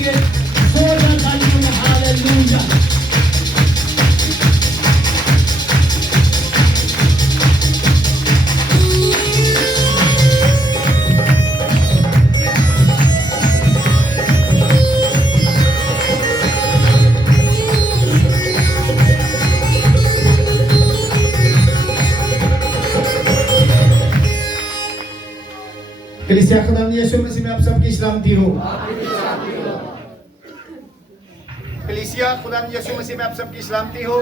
करेंगे जोरदार तालियों में हालेलुया। कलीसिया खुदावंद यीशु मसीह में आप सबकी सलामती हो। कलीसिया खुदावंद यीशु मसीह में आप सबकी सलामती हो।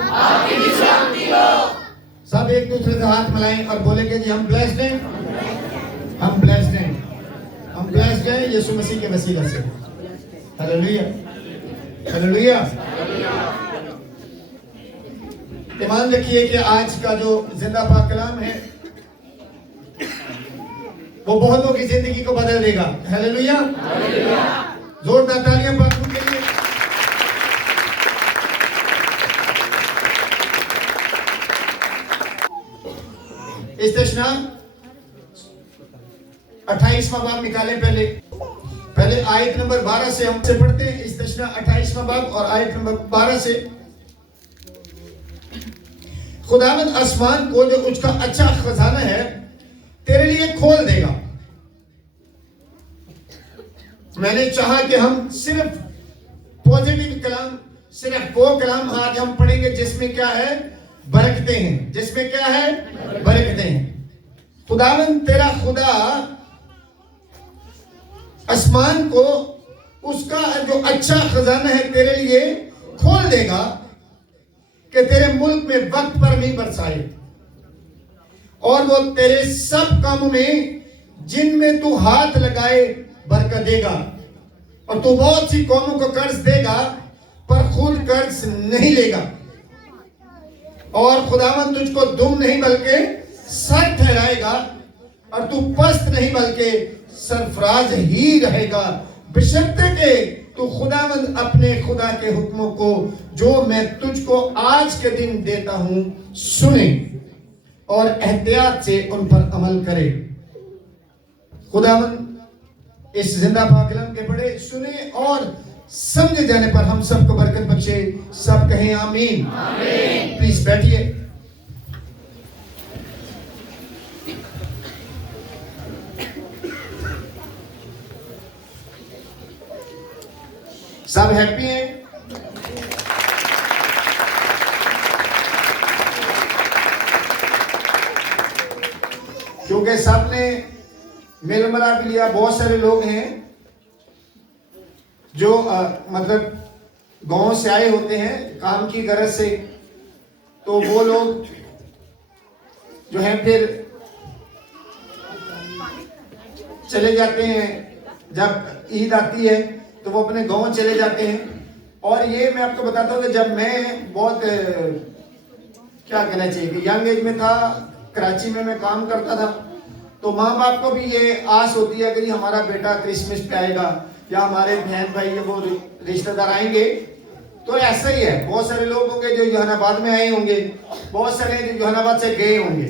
सब एक दूसरे से हाथ मिलाएं और बोलेंगे जी हम ब्लेस्ड हैं, हम ब्लेस्ड हैं, हम ब्लेस्ड हैं यीशु मसीह के वसीला से। Hallelujah, hallelujah. ईमान रखिए कि आज का जो जिंदा पाक कलाम है वो बहुतों की जिंदगी को बदल देगा। हालेलुया, जोरदार तालियां बातों के लिए। इस्तिश्ना 28वां बाब निकाले। पहले आयत नंबर 12 से हम से पढ़ते हैं। इस्तिश्ना 28वां बाब और आयत नंबर 12 से। खुदावंद आसमान को जो उसका अच्छा खजाना है तेरे लिए खोल देगा। मैंने चाहा कि हम सिर्फ पॉजिटिव कलाम, सिर्फ वो कलाम आज हम पढ़ेंगे जिसमें क्या है, बरकतें हैं। जिसमें क्या है, बरकतें हैं। खुदावंद तेरा खुदा आसमान को उसका जो अच्छा खजाना है तेरे लिए खोल देगा कि तेरे मुल्क में वक्त पर नहीं बरसाए, और वो तेरे सब कामों में जिनमें तू हाथ लगाए बरकत देगा। और तू बहुत सी कौमों को कर्ज देगा पर खुद कर्ज नहीं लेगा। और खुदावंद तुझको दुम नहीं बल्कि सर ठहराएगा, और तू पस्त नहीं बल्कि सरफराज ही रहेगा, बशर्ते के तू खुदावंद अपने खुदा के हुक्मों को जो मैं तुझको आज के दिन देता हूं सुने और एहतियात से उन पर अमल करे। खुदावंद इस जिंदा पाक कलाम के पढ़े, सुने और समझे जाने पर हम सबको बरकत बख्शे। सब कहें आमीन। प्लीज बैठिए। सब हैप्पी हैं? क्योंकि सबने मिल मिला भी लिया। बहुत सारे लोग हैं जो मतलब गांव से आए होते हैं काम की गरज से, तो वो लोग जो है फिर चले जाते हैं। जब ईद आती है तो वो अपने गांव चले जाते हैं। और ये मैं आपको बताता हूँ कि जब मैं बहुत क्या कहना चाहिए कि यंग एज में था, कराची में मैं काम करता था, तो माँ बाप को भी ये आस होती है कि हमारा बेटा क्रिसमस पे आएगा या हमारे बहन भाई वो रिश्तेदार आएंगे। तो ऐसा ही है, बहुत सारे लोग होंगे जो जहानाबाद में आए होंगे, बहुत सारे जो जहानाबाद से गए होंगे।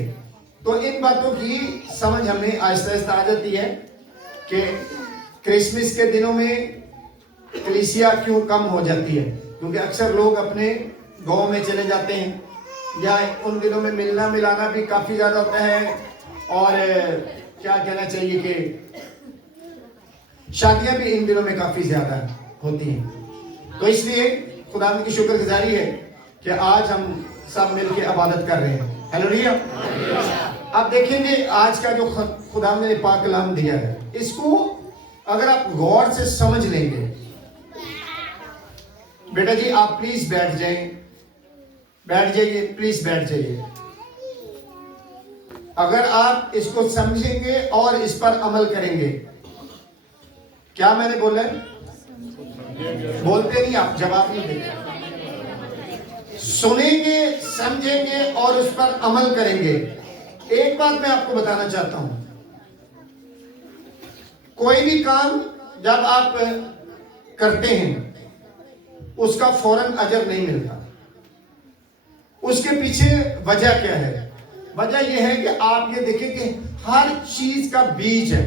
तो इन बातों की समझ हमें आहिस्ता आहिस्ता आ जाती है कि क्रिसमस के दिनों में कलीसिया क्यों कम हो जाती है, क्योंकि अक्सर लोग अपने गाँव में चले जाते हैं, या उन दिनों में मिलना मिलाना भी काफ़ी ज़्यादा होता है। और क्या कहना चाहिए कि शादियां भी इन दिनों में काफ़ी ज़्यादा होती हैं। तो इसलिए खुदा की शुक्रगुजारी है कि आज हम सब मिलकर इबादत कर रहे हैं। हालेलुया। आप देखेंगे आज का जो खुदा ने पाक कलाम दिया है, इसको अगर आप गौर से समझ लेंगे। बेटा जी आप प्लीज बैठ जाएं, बैठ जाइए, प्लीज बैठ जाइए। अगर आप इसको समझेंगे और इस पर अमल करेंगे, क्या मैंने बोला है? बोलते नहीं, आप जवाब नहीं देते। सुनेंगे, समझेंगे और उस पर अमल करेंगे। एक बात मैं आपको बताना चाहता हूं, कोई भी काम जब आप करते हैं उसका फौरन अजर नहीं मिलता। उसके पीछे वजह क्या है? वजह यह है कि आप ये देखें कि हर चीज का बीज है।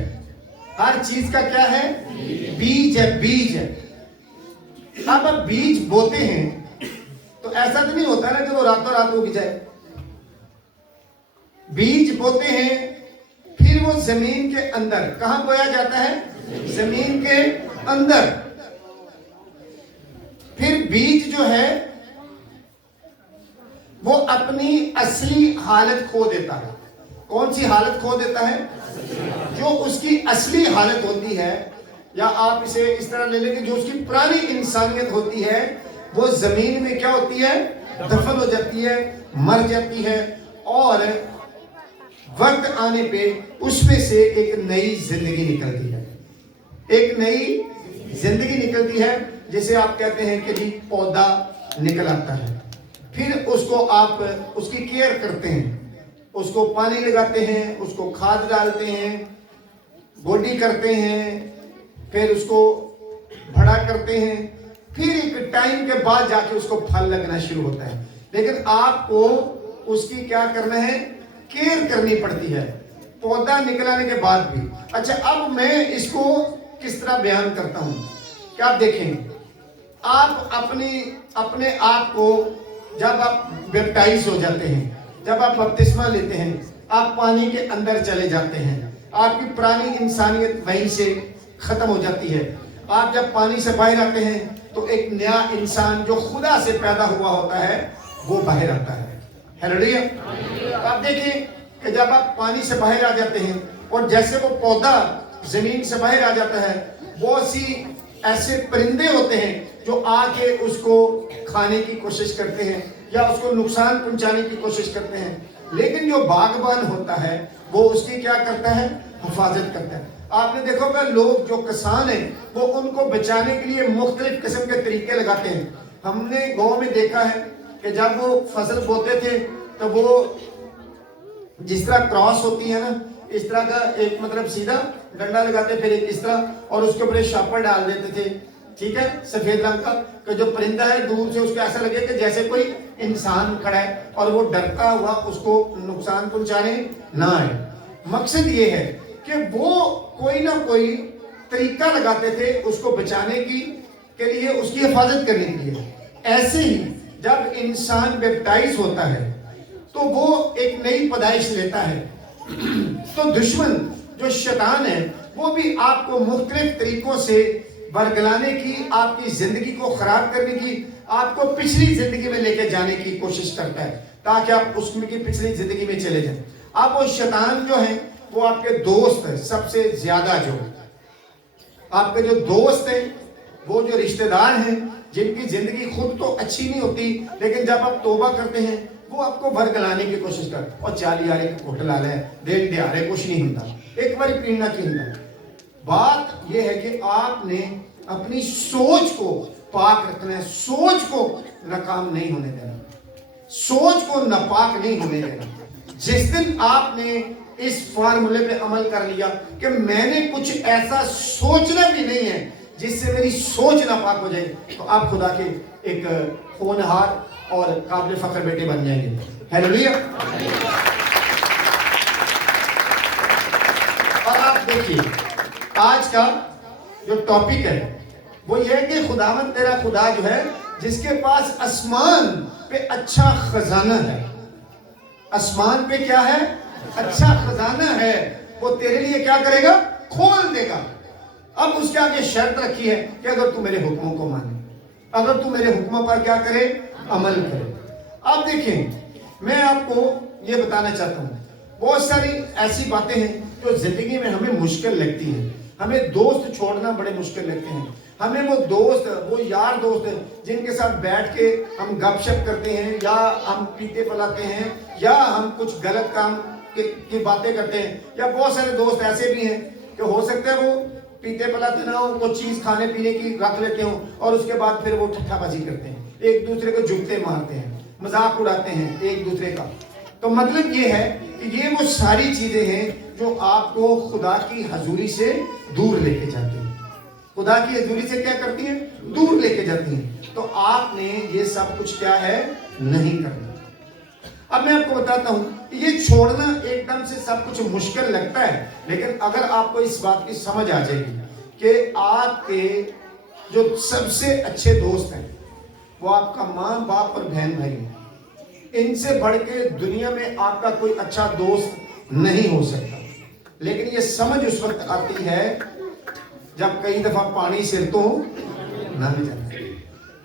हर चीज का क्या है? बीज है, बीज है। अब बीज बोते हैं तो ऐसा तो नहीं होता ना कि वो रातों रात उग जाए। बीज बोते हैं, फिर वो जमीन के अंदर, कहां बोया जाता है? जमीन के अंदर। फिर बीज जो है वो अपनी असली हालत खो देता है। कौन सी हालत खो देता है? जो उसकी असली हालत होती है, या आप इसे इस तरह ले लेंगे, जो उसकी पुरानी इंसानियत होती है वो जमीन में क्या होती है? दफन हो जाती है, मर जाती है, और वक्त आने पे उसमें से एक नई जिंदगी निकलती है। एक नई जिंदगी निकलती है, जैसे आप कहते हैं कि जी पौधा निकल आता है, फिर उसको आप उसकी केयर करते हैं, उसको पानी लगाते हैं, उसको खाद डालते हैं, गोडी करते हैं, फिर उसको बड़ा करते हैं, फिर एक टाइम के बाद जाके उसको फल लगना शुरू होता है। लेकिन आपको उसकी क्या करना है? केयर करनी पड़ती है, पौधा निकलाने के बाद भी। अच्छा, अब मैं इसको किस तरह बयान करता हूं कि आप देखें, आप अपने आप को जब आप बैप्टाइज हो जाते हैं, जब आप बपतिस्मा लेते हैं, आप पानी के अंदर चले जाते हैं, आपकी पुरानी इंसानियत वहीं से खत्म हो जाती है। आप जब पानी से बाहर आते हैं तो एक नया इंसान जो खुदा से पैदा हुआ होता है वो बाहर आता है। हालेलुया। आप देखिए कि जब आप पानी से बाहर आ जाते हैं और जैसे वो पौधा जमीन से बाहर आ जाता है, बहुत सी ऐसे परिंदे होते हैं जो आके उसको खाने की कोशिश करते हैं या उसको नुकसान पहुंचाने की कोशिश करते हैं। लेकिन जो बागबान होता है वो उसकी क्या करता है? हिफाजत करता है। आपने देखा होगा लोग जो किसान हैं वो उनको बचाने के लिए मुख्तलिफ किस्म के तरीके लगाते हैं। हमने गांव में देखा है कि जब वो फसल बोते थे तो वो जिस तरह क्रॉस होती है ना, इस तरह का एक मतलब सीधा डंडा लगाते, फिर एक इस तरह, और उसके ऊपर शापर डाल देते थे, ठीक है, सफेद रंग का, कि जो परिंदा है दूर से उसको ऐसा लगे कि जैसे कोई इंसान खड़ा है और वो डरता हुआ उसको नुकसान पहुंचाने ना आए। मकसद ये है कि वो कोई ना कोई तरीका लगाते थे उसको बचाने की के लिए, उसकी हिफाजत करने के लिए। ऐसे ही जब इंसान बैप्टाइज होता है तो वो एक नई पैदाइश लेता है। तो दुश्मन जो शैतान है वो भी आपको मुख्तलिफ तरीकों से बरगलाने की, आपकी जिंदगी को खराब करने की, आपको पिछली जिंदगी में लेके जाने की कोशिश करता है ताकि आप उसमें की पिछली जिंदगी में चले जाएं। अब वो शैतान जो है वो आपके दोस्त है, सबसे ज्यादा जो आपके जो दोस्त हैं, वो जो रिश्तेदार हैं जिनकी जिंदगी खुद तो अच्छी नहीं होती, लेकिन जब आप तौबा करते हैं वो आपको बरगलाने की कोशिश करते, और चाली यारे होटल आ रहे देख दिहाड़े कुछ नहीं होता, एक बार पीना की होता। बात यह है कि आपने अपनी सोच को पाक रखना है, सोच को नाकाम नहीं होने देना, सोच को नापाक नहीं होने देना। जिस दिन आपने इस फार्मूले पे अमल कर लिया कि मैंने कुछ ऐसा सोचना भी नहीं है जिससे मेरी सोच नापाक हो जाए, तो आप खुदा के एक होनहार और काबिल फख्र बेटे बन जाएंगे। हालेलुया। और आप देखिए आज का जो टॉपिक है वो ये है कि खुदावंद तेरा खुदा जो है जिसके पास आसमान पे अच्छा खजाना है, आसमान पे क्या है? अच्छा खजाना है, वो तेरे लिए क्या करेगा? खोल देगा। अब उसके आगे शर्त रखी है कि अगर तू मेरे हुक्मों को माने, अगर तू मेरे हुक्मों पर क्या करे? अमल करे। अब देखें, मैं आपको ये बताना चाहता हूँ, बहुत सारी ऐसी बातें हैं जो जिंदगी में हमें मुश्किल लगती हैं। हमें दोस्त छोड़ना बड़े मुश्किल लगते हैं। हमें वो दोस्त, वो यार दोस्त जिनके साथ बैठ के हम गपशप करते हैं, या हम पीते पलाते हैं, या हम कुछ गलत काम की बातें करते हैं, या बहुत सारे दोस्त ऐसे भी हैं कि हो सकता है वो पीते पलाते ना हो, कुछ चीज खाने पीने की रख लेते हो और उसके बाद फिर वो ठट्ठाबाजी करते हैं, एक दूसरे को जुगते मारते हैं, मजाक उड़ाते हैं एक दूसरे का। तो मतलब ये है कि ये वो सारी चीजें हैं जो आपको खुदा की हजूरी से दूर लेके जाती हैं, खुदा की हजूरी से क्या करती हैं? दूर लेके जाती हैं। तो आपने ये सब कुछ क्या है? नहीं करना। अब मैं आपको बताता हूं, ये छोड़ना एकदम से सब कुछ मुश्किल लगता है, लेकिन अगर आपको इस बात की समझ आ जाएगी कि आपके जो सबसे अच्छे दोस्त हैं वो आपका माँ बाप और बहन भाई हैं। इनसे बढ़ के दुनिया में आपका कोई अच्छा दोस्त नहीं हो सकता। लेकिन ये समझ उस वक्त आती है जब कई दफा पानी सिर तो ना भी जाता।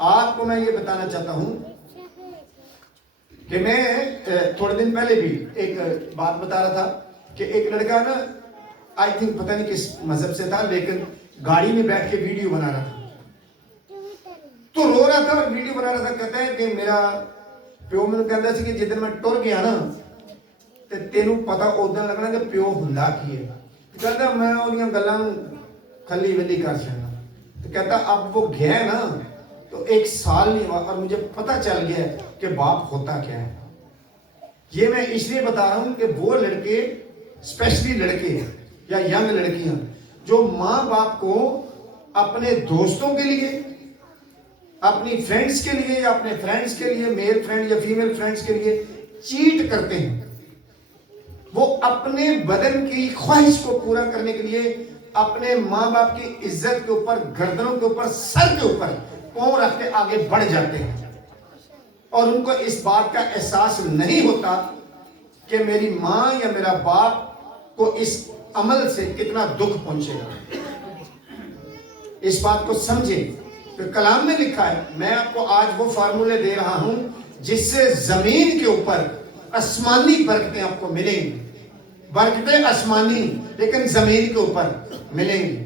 आपको मैं ये बताना चाहता हूं कि मैं थोड़े दिन पहले भी एक बात बता रहा था कि एक लड़का ना, आई थिंक पता नहीं किस मजहब से था, लेकिन गाड़ी में बैठ के वीडियो बना रहा था, तो रो रहा था और वीडियो बना रहा था। कहता है कि मेरा प्यो मैंने कहता सी कि जिस मैं टुर गया ना ते तेनू पता उदन लगना कि प्यो हुंदा की है। कहता मैं उन्हीं गल्लां खली वली कर सकता। तो कहता अब वो गया ना तो 1 साल नहीं हुआ और मुझे पता चल गया कि बाप होता क्या है। ये मैं इसलिए बता रहा हूं कि वो लड़के, स्पेशली लड़के या यंग लड़कियां जो माँ बाप को अपने दोस्तों के लिए, अपनी फ्रेंड्स के लिए या अपने फ्रेंड्स के लिए, मेल फ्रेंड या फीमेल फ्रेंड्स के लिए चीट करते हैं, वो अपने बदन की ख्वाहिश को पूरा करने के लिए अपने माँ बाप की इज्जत के ऊपर, गर्दनों के ऊपर, सर के ऊपर पांव रख के आगे बढ़ जाते हैं और उनको इस बात का एहसास नहीं होता कि मेरी माँ या मेरा बाप को इस अमल से कितना दुख पहुंचेगा। इस बात को समझे। तो कलाम में लिखा है, मैं आपको आज वो फार्मूले दे रहा हूं जिससे जमीन के ऊपर आसमानी बरकतें आपको मिलेंगी। बरकतें आसमानी लेकिन जमीन के ऊपर मिलेंगी।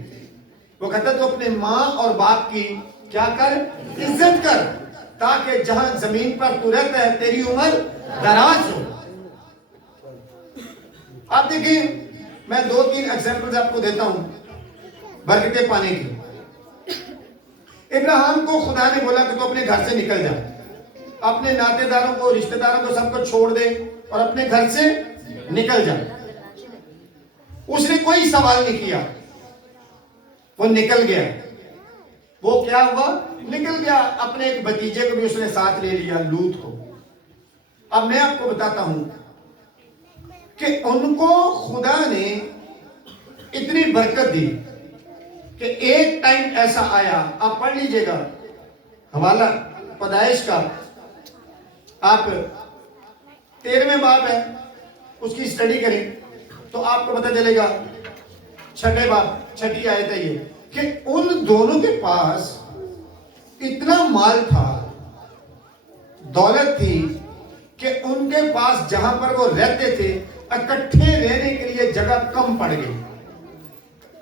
वो कहता तो अपने माँ और बाप की क्या कर, इज्जत कर, ताकि जहां जमीन पर तू रहता है तेरी उम्र दराज हो। आप देखिए, मैं 2-3 एग्जांपल्स आपको देता हूं बरकतें पाने की। इब्राहिम को खुदा ने बोला कि तू अपने घर से निकल जा, अपने नातेदारों को, रिश्तेदारों को, सबको छोड़ दे और अपने घर से निकल जा। उसने कोई सवाल नहीं किया, वो निकल गया। वो क्या हुआ, निकल गया। अपने एक भतीजे को भी उसने साथ ले लिया, लूत को। अब मैं आपको बताता हूं कि उनको खुदा ने इतनी बरकत दी कि एक टाइम ऐसा आया, आप पढ़ लीजिएगा हवाला पैदाइश का, आप 13वें बाब है उसकी स्टडी करें तो आपको पता चलेगा। 6ठे बाब 6ठी आयत है ये कि उन दोनों के पास इतना माल था, दौलत थी कि उनके पास जहां पर वो रहते थे इकट्ठे रहने के लिए जगह कम पड़ गई।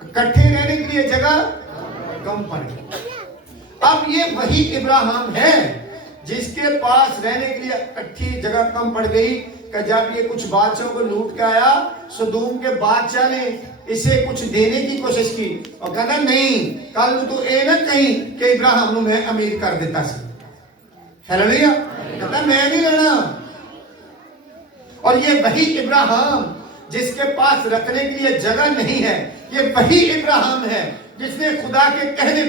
इकट्ठे रहने के लिए जगह कम पड़ गई। अब ये वही इब्राहिम है जिसके पास रहने के लिए इकट्ठी जगह कम पड़ गई कि जब ये कुछ बादशाहों को लूट के आया, सदूम के बादशाह ने इसे कुछ देने की कोशिश की और कहना नहीं, कल तो ये ना कहीं कि इब्राहिम को मैं अमीर कर देता सी। हालेलुया। कहता मैं नहीं लेना। और ये वही इब्राहिम जिसके पास रखने के लिए जगह नहीं है, ये वही इब्राहिम है जिसने खुदा के कहने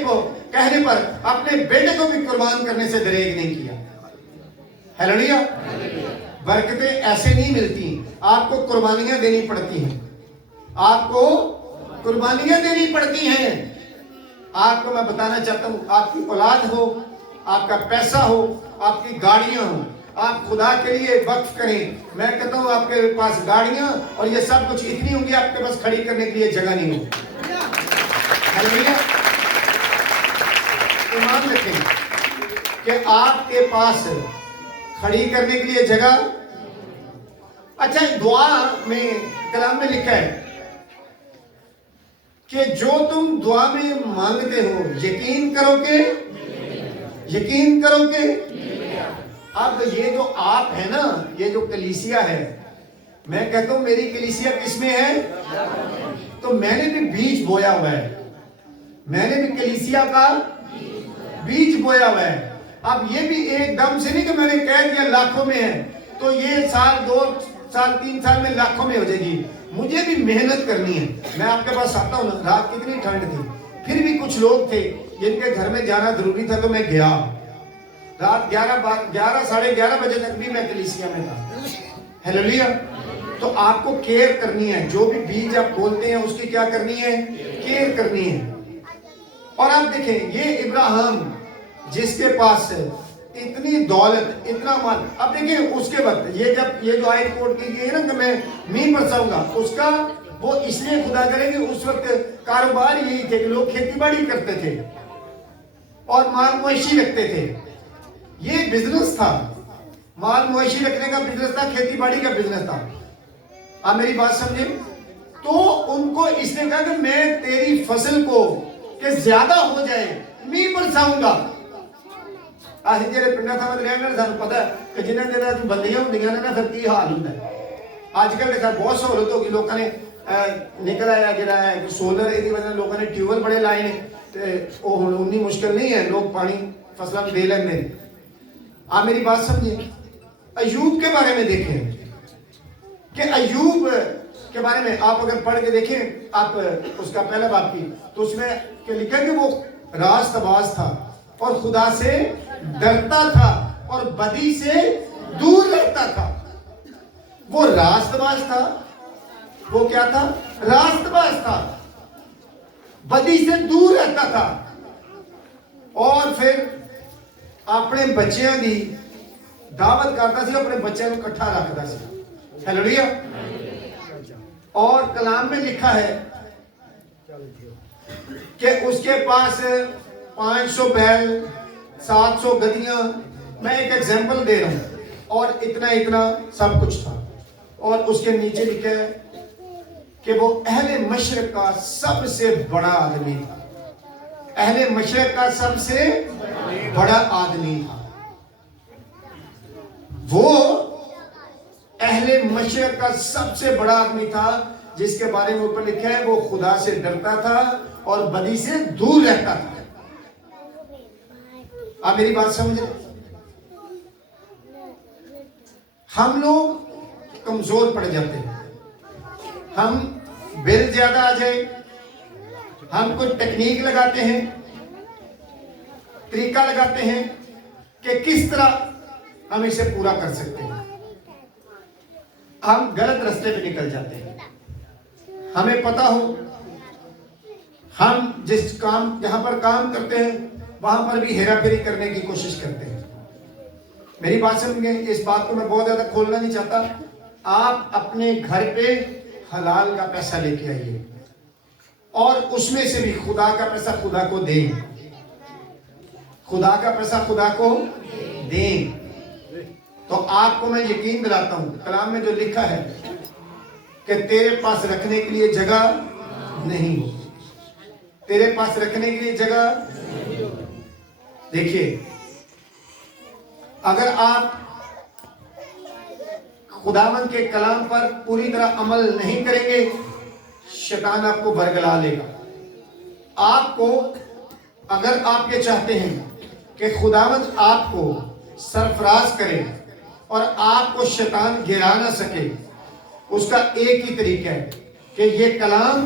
पर अपने बेटे को भी कुर्बान करने से दरेग नहीं किया। हालेलुया। बरकतें ऐसे नहीं मिलती, आपको कुर्बानियां देनी पड़ती हैं। आपको कुर्बानियां देनी पड़ती हैं। आपको मैं बताना चाहता हूं, आपकी औलाद हो, आपका पैसा हो, आपकी गाड़ियां हो, आप खुदा के लिए वक्फ करें। मैं कहता हूं आपके पास गाड़ियां और ये सब कुछ इतनी होंगी, आपके पास खड़ी करने के लिए जगह नहीं होगी। ईमान रखें कि आपके पास खड़ी करने के लिए जगह। अच्छा, दुआ में कलाम में लिखा है कि जो तुम दुआ में मांगते हो यकीन करोगे। अब ये जो आप है ना, ये जो कलीसिया है, मैं कहता हूं मेरी कलीसिया किसमें है? तो मैंने भी बीज बोया हुआ है, मैंने भी कलीसिया का बीज बोया हुआ है। अब ये भी एकदम से नहीं कि मैंने कह दिया लाखों में है तो ये साल 2 साल 3 साल में लाखों में हो जाएगी। मुझे भी मेहनत करनी है। मैं आपके पास आता हूँ ना, रात कितनी ठंड थी, फिर भी कुछ लोग थे जिनके घर में जाना जरूरी था तो मैं गया। रात 11 साढ़े 11 बजे तक भी मैं कलीसिया में था। हालेलुया। तो आपको केयर करनी है, जो भी बीज आप बोलते हैं उसकी क्या करनी है? केयर करनी है। और आप देखें ये इब्राहिम जिसके पास इतनी दौलत इतना माल, अब देखिए उसके वक्त ये जब ये जो आयत कोट की गई है ना कि मैं मींह बरसाऊंगा, उसका वो इसलिए खुदा करेंगे, उस वक्त कारोबार यही थे कि लोग खेती बाड़ी करते थे और माल मवेशी रखते थे। ये बिजनेस था, माल मवेशी रखने का बिजनेस था, खेती बाड़ी का बिजनेस था। आप मेरी बात समझे? तो उनको इसने कहा कि मैं तेरी फसल को कि ज्यादा हो जाए मींह बरसाऊंगा। ਅਸੀਂ ਜਿਹੜੇ ਪਿੰਡਾਂ ਥਾਵਾਂ ਤੇ ਰਹਿਣ ਵਾਲੇ ਸਾਨੂੰ ਪਤਾ ਕਿ ਜਿਨ੍ਹਾਂ ਦੇ ਨਾਲ ਬੰਦੀਆਂ ਹੁੰਦੀਆਂ ਨੇ ਨਾ ਫਿਰ ਕੀ ਹਾਲ ਹੁੰਦਾ ਹੈ। ਅੱਜ ਕੱਲ੍ਹ ਦੇਖਾ ਬਹੁਤ ਸਹੂਲਤ ਹੋ ਗਈ, ਲੋਕਾਂ ਨੇ ਨਿਕਲ ਆਇਆ ਜਿਹੜਾ ਹੈ ਸੋਲਰ, ਇਹਦੀ ਵਜ੍ਹਾ ਨਾਲ ਲੋਕਾਂ ਨੇ ਟਿਊਬਵੈਲ ਬੜੇ ਲਾਏ ਨੇ ਤੇ ਉਹ ਹੁਣ ਉਨੀ ਮੁਸ਼ਕਲ ਨਹੀਂ ਹੈ, ਲੋग पानी फसलों में दे लेते हैं। आप मेरी बात समझिए। अयूब के बारे में देखें कि अयूब के बारे में आप अगर पढ़ के देखें आप उसका पहला बाप की, तो उसमें लिखा है कि वो रास्तबाज था और खुदा से डरता था और बदी से दूर रहता था। वो रास्तबाज था, वो क्या था? रास्तबाज था, बदी से दूर रहता था और फिर अपने बच्चों की दावत करता सी, अपने बच्चों को इकट्ठा रखता सी। हालेलुया। और कलाम में लिखा है कि उसके पास 500 बैल, 700 गधियां, मैं एक एग्जांपल दे रहा हूं, और इतना इतना सब कुछ था। और उसके नीचे लिखा है कि वो अहले मशरक का सबसे बड़ा आदमी था। अहले मशरक का सबसे बड़ा आदमी था वो। अहले मशरक का सबसे बड़ा आदमी था जिसके बारे में ऊपर लिखा है वो खुदा से डरता था और बदी से दूर रहता था। आप मेरी बात समझे? हम लोग कमजोर पड़ जाते हैं, हम बिल ज्यादा आ जाए, हम कोई टेक्निक लगाते हैं, तरीका लगाते हैं कि किस तरह हम इसे पूरा कर सकते हैं। हम गलत रास्ते पे निकल जाते हैं। हमें पता हो, हम जिस काम जहां पर काम करते हैं वहां पर भी हेरा फेरी करने की कोशिश करते हैं। मेरी बात समझ गए? इस बात को मैं बहुत ज्यादा खोलना नहीं चाहता। आप अपने घर पे हलाल का पैसा लेके आइए और उसमें से भी खुदा का पैसा खुदा को दें, खुदा का पैसा खुदा को दें। तो आपको मैं यकीन दिलाता हूं, कलाम में जो लिखा है कि तेरे पास रखने के लिए जगह नहीं हो, तेरे पास रखने के लिए जगह। देखिए, अगर आप खुदावंद के कलाम पर पूरी तरह अमल नहीं करेंगे, शैतान आपको बरगला लेगा। आपको, अगर आप ये चाहते हैं कि खुदावंद आपको सरफराज करे और आपको शैतान गिरा ना सके, उसका एक ही तरीका है कि ये कलाम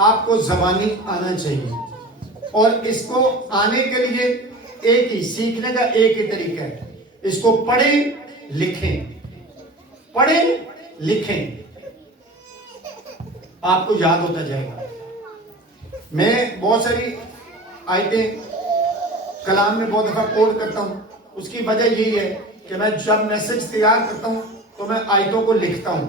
आपको ज़बानी आना चाहिए। और इसको आने के लिए एक ही, सीखने का एक ही तरीका है, इसको पढ़ें लिखें, पढ़ें लिखें, आपको याद होता जाएगा। मैं बहुत सारी आयतें कलाम में बहुत दफा कोट करता हूं। उसकी वजह यही है कि मैं जब मैसेज तैयार करता हूं तो मैं आयतों को लिखता हूं,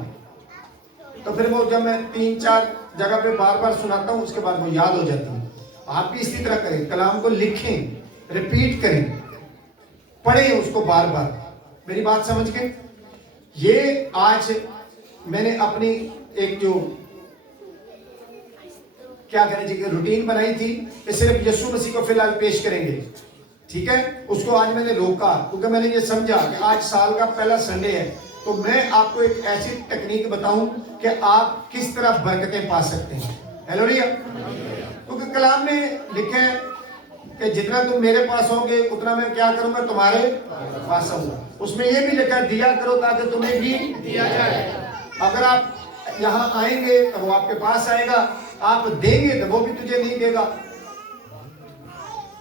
तो फिर वो जब मैं 3-4 जगह पे बार बार सुनाता हूं उसके बाद वो याद हो जाती है। आप भी इसी तरह करें, कलाम को लिखें, रिपीट करें, पढ़ें उसको बार बार। मेरी बात समझ के? ये आज मैंने अपनी एक जो क्या कहना चाहिए रूटीन बनाई थी कि सिर्फ यीशु मसीह को फिलहाल पेश करेंगे, ठीक है, उसको आज मैंने रोका क्योंकि मैंने ये समझा कि आज साल का पहला संडे है, तो मैं आपको एक ऐसी टेक्निक बताऊं कि आप किस तरह बरकतें पा सकते हैं। हालेलुया। क्योंकि कलाम में लिखा है कि जितना तुम मेरे पास होगे उतना मैं क्या करूंगा, तुम्हारे पास आऊंगा। उसमें यह भी लिखा है दिया करो ताकि तुम्हें भी दिया जाए। अगर आप यहाँ आएंगे तो वो आपके पास आएगा, आप देंगे तो वो भी तुझे नहीं देगा।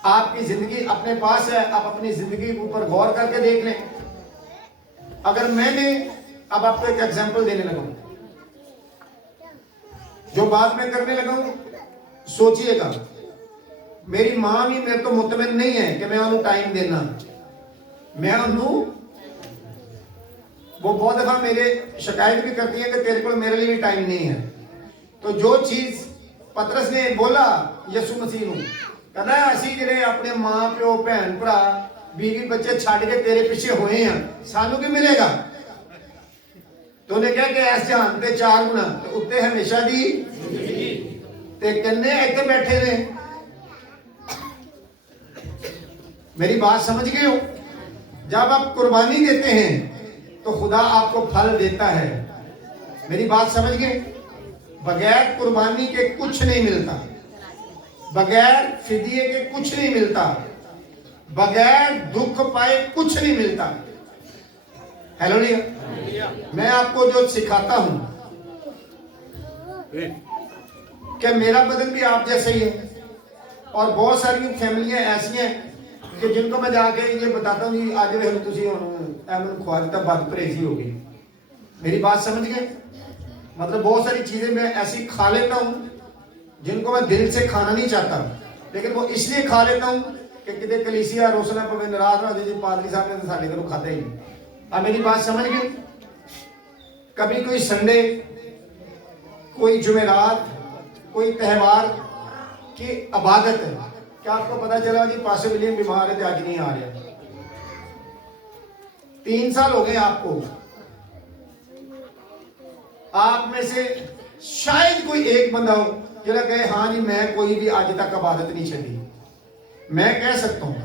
आपकी जिंदगी अपने पास है, आप अपनी जिंदगी के ऊपर गौर करके देख लें। अगर मैंने अब आपको एक एग्जांपल देने लगा, जो बात मैं करने लगा हूं सोचिएगा, मेरी मां भी मेरे तो मुतमिन नहीं है कि मैं उन्होंने टाइम देना। मैं उन्होंने, वो बहुत दफा मेरे शिकायत भी करती है कि तेरे को मेरे लिए भी टाइम नहीं है। तो जो चीज पतरस ने बोला यसु मसीह ਨੂੰ ਕਹਿੰਦਾ ਅਸੀਂ ਜਿਹੜੇ ਆਪਣੇ ਮਾਂ ਪਿਓ ਭੈਣ ਭਰਾ बीवी बच्चे छाड़ के तेरे पीछे हुए हैं, सानू की मिलेगा? तो उन्हें कहा कि ऐसे जहान ते 4 गुना तो उत्ते हमेशा दी ते कन्ने इतने बैठे ने। मेरी बात समझ गए हो? जब आप कुर्बानी देते हैं तो खुदा आपको फल देता है। मेरी बात समझ गए? बगैर कुर्बानी के कुछ नहीं मिलता, बगैर फिदिये के कुछ नहीं मिलता, बगैर दुख पाए कुछ नहीं मिलता। हालेलुया। मैं आपको जो सिखाता हूं कि मेरा बदन भी आप जैसे ही है, और बहुत सारी फैमिलियां ऐसी हैं कि जिनको मैं जाके ये बताता हूँ कि आज वे तुसी हुण खुआ दिता बद परहेजी हो गई। मेरी बात समझ गए? मतलब बहुत सारी चीजें मैं ऐसी खा लेता हूँ जिनको मैं दिल से खाना नहीं चाहता, लेकिन वो इसलिए खा लेता हूँ कि कितने कलीसिया रोसना पवे नाराज ना हो जाए, पादरी साहब ने तो साढ़े घरों खाता ही नहीं। अब मेरी बात समझ गई? कभी कोई संडे, कोई जुमेरात, कोई त्यौहार की इबादत है, क्या आपको पता चला जी पास्टर विलियम बीमार है तो आज नहीं आ रहा? 3 साल हो गए आपको। आप में से शायद कोई एक बंदा हो जो कहे हाँ जी मैं कोई भी आज तक इबादत नहीं छड़ी। मैं कह सकता हूं,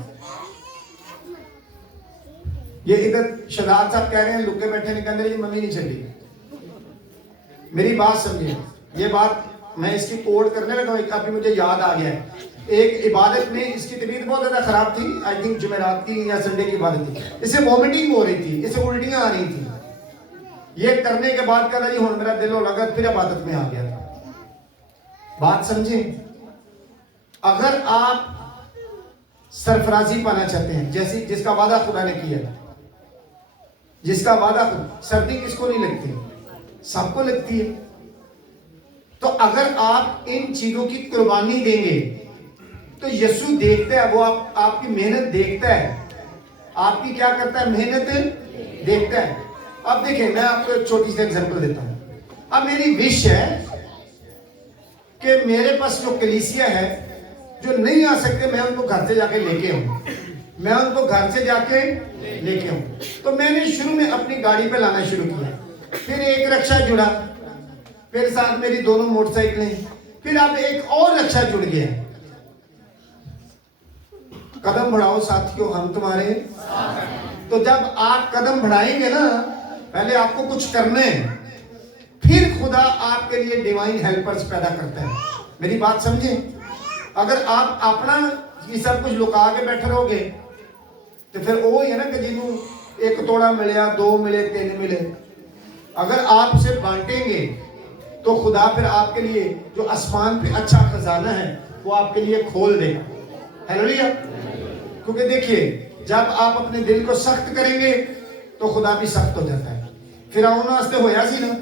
ये इधर शहजाद साहब कह रहे हैं लुके बैठे ने कहते जी मम्मी नहीं छड़ी। मेरी बात समझिए, ये बात मैं इसकी कोड करने लगा, अभी मुझे याद आ गया है। एक इबादत में इसकी तबीयत बहुत ज्यादा खराब थी, आई थिंक जुमेरात की या संडे की इबादत थी, इसे वॉमिटिंग हो रही थी, इसे उल्टियां आ रही थी। ये करने के बाद कहता जी हुण मेरा दिल हो लगा, फिर इबादत में आ गया था। बात समझे? अगर आप सरफराजी पाना चाहते हैं, जैसे जिसका वादा खुदा ने किया, जिसका वादा, सर्दी किसको नहीं लगती? सबको लगती है। तो अगर आप इन चीजों की कुर्बानी देंगे तो यीशु देखता है, वो आपकी मेहनत देखता है, आपकी क्या करता है? मेहनत देखता है। अब देखिए मैं आपको एक छोटी सी एग्जांपल देता हूं। अब मेरी विश है कि मेरे पास जो कलीसिया है जो नहीं आ सकते, मैं उनको घर से जाके लेके आऊं, मैं उनको घर से जाके लेके आऊं। तो मैंने शुरू में अपनी गाड़ी पे लाना शुरू किया, फिर एक रक्षा जुड़ा, फिर साथ मेरी 2 मोटरसाइकिलें, फिर अब एक और रक्षा जुड़ गया। कदम बढ़ाओ साथियों, हम तुम्हारे। तो जब आप कदम बढ़ाएंगे ना, पहले आपको कुछ करने, फिर खुदा आपके लिए डिवाइन हेल्पर्स पैदा करता है। मेरी बात समझे? अगर आप अपना ये सब कुछ लुका के बैठे रहोगे तो फिर वो ही है ना कि जिन्हों 1 तोड़ा मिले, 2 मिले, 3 मिले। अगर आप उसे बांटेंगे तो खुदा फिर आपके लिए जो आसमान पे अच्छा खजाना है वो आपके लिए खोल देगा। हालेलुया। क्योंकि देखिए जब आप अपने दिल को सख्त करेंगे तो खुदा भी सख्त हो जाता है। फिरौन वास्ते होया सी ना,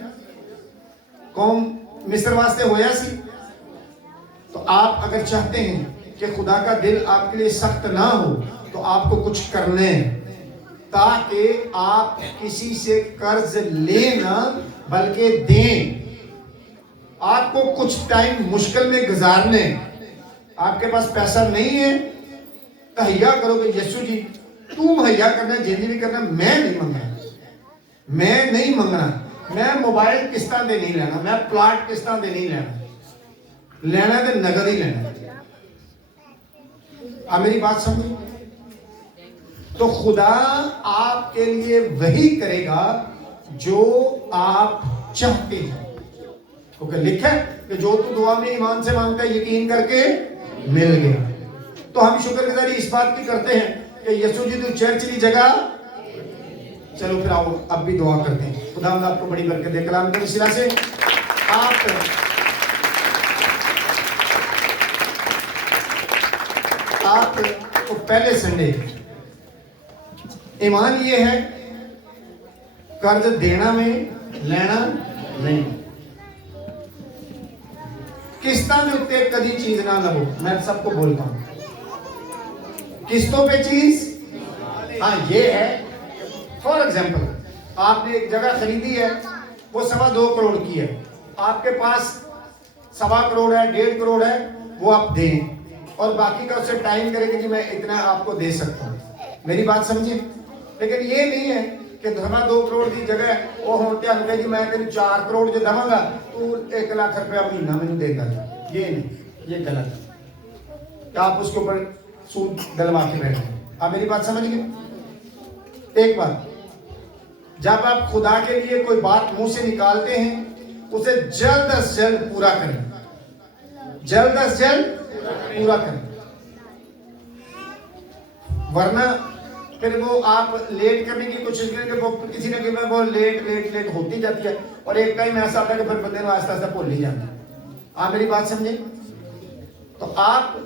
कौम मिस्र वास्ते होया सी। तो आप अगर चाहते हैं कि खुदा का दिल आपके लिए सख्त ना हो तो आपको कुछ करने हैं, ताकि आप किसी से कर्ज लेना बल्कि दें। आपको कुछ टाइम मुश्किल में गुजारने, आपके पास पैसा नहीं है, तहैया करोगे यीशु जी तू मुहैया करना, जिंदगी भी करना, मैं नहीं मंगना, मैं नहीं मंगना, मैं मोबाइल किस्तां दे नहीं लेना, मैं प्लाट किस्तां दे नहीं लेना, लेना तो नगद ही लेना। आप मेरी बात समझो? तो खुदा आपके लिए वही करेगा जो आप चाहते हैं, क्योंकि लिखा है कि जो तू दुआ में ईमान से मांगता है यकीन करके मिल गया। तो हम शुक्रगुजारी इस बात की करते हैं कि यीशु जी तू चर्च की जगह। चलो फिर आओ अब भी दुआ करते हैं। खुदा आपको बड़ी बरकत दे। कलाम के वसीला से आप तो पहले संडे ईमान ये है कर्ज देना में लेना नहीं। किस्तां के उत्ते कदी चीज ना लवो, मैं सबको बोलता हूं। किस्तों पे चीज, हाँ ये है। फॉर एग्जाम्पल आपने एक जगह खरीदी है, वो 2.25 करोड़ की है, आपके पास 1.25 करोड़ है, 1.5 करोड़ है, वो आप दें और बाकी का उससे टाइम करेंगे कि मैं इतना आपको दे सकता हूँ। मेरी बात समझिए। लेकिन ये नहीं है कि 2.25 करोड़ की जगह वो होते हैं कि मैं तेरे 4 करोड़ जो दवांगा तू 1 लाख रुपया महीना मैंने देगा। ये नहीं, ये गलत है। क्या आप उसके ऊपर सूद डलवा के बैठे? आप मेरी बात समझ गए? एक बात, जब आप खुदा के लिए कोई बात मुंह से निकालते हैं उसे जल्द से जल्द पूरा करें, जल्द से जल्द पूरा करें, वरना फिर वो आप लेट करने की कोशिश करेंगे, वो किसी ना किसी वो लेट होती जाती है और एक टाइम ऐसा आता है कि फिर बंदे को आस्ता आस्ता भूल ही जाता है। आप मेरी बात समझे? तो आप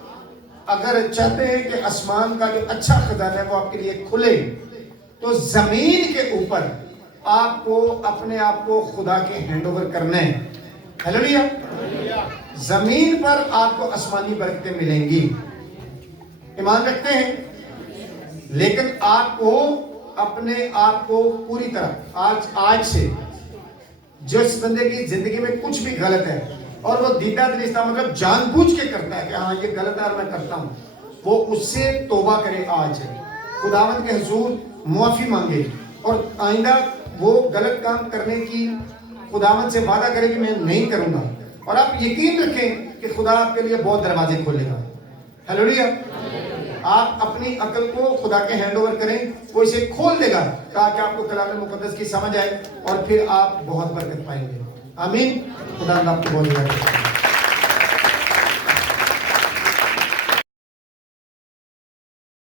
अगर चाहते हैं कि आसमान का जो अच्छा खजाना है वो आपके लिए खुले, तो जमीन के ऊपर आपको अपने आप को खुदा के हैंडओवर करना है। हालेलुया। जमीन पर आपको आसमानी बरकतें मिलेंगी, ईमान रखते हैं। लेकिन आपको अपने आप को पूरी तरह आज से, जिस बंदे की जिंदगी में कुछ भी गलत है और वो दीदा दरिस्ता मतलब जानबूझ के करता है कि हाँ ये गलत है और मैं करता हूँ, वो उससे तौबा करे, आज खुदावंद के हुजूर मुआफी मांगे और आइंदा वो गलत काम करने की खुदावंद से वादा करे कि मैं नहीं करूंगा। और आप यकीन रखें कि खुदा आपके लिए बहुत दरवाजे खोलेगा। हालेलुया। आप अपनी अकल को खुदा के हैंडओवर करें, वो इसे खोल देगा ताकि आपको कलाम मुकद्दस की समझ आए और फिर आप बहुत बरकत पाएंगे। आमीन। खुदा आपको बहुत